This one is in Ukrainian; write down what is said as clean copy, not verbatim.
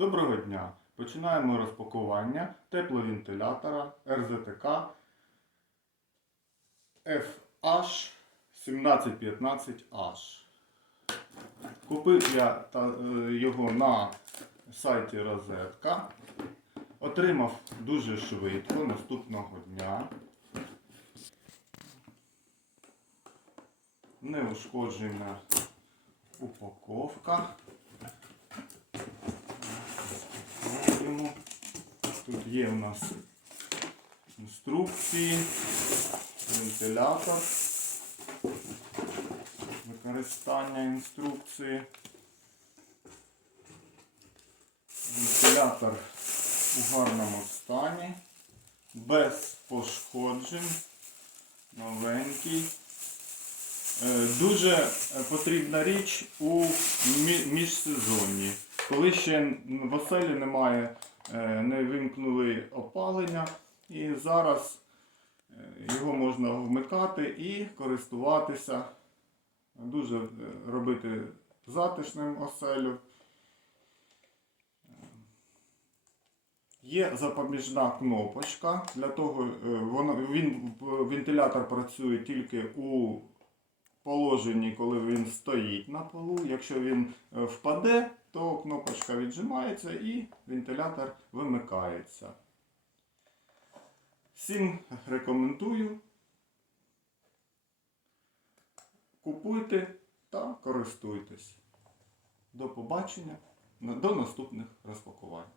Доброго дня! Починаємо розпакування тепловентилятора РЗТК FH1715H. Купив я його на сайті Розетка. Отримав дуже швидко, наступного дня. Неушкоджена упаковка. Тут є у нас інструкції, вентилятор, використання інструкції. Вентилятор у гарному стані, без пошкоджень, новенький. Дуже потрібна річ у міжсезонні, коли ще в оселі немає, не вимкнули опалення, і зараз його можна вмикати і користуватися, дуже робити затишним оселю. Є запобіжна кнопочка, для того вентилятор працює тільки у положенні, коли він стоїть на полу. Якщо він впаде, то кнопочка віджимається і вентилятор вимикається. Всім рекомендую. Купуйте та користуйтесь. До побачення, до наступних розпакувань.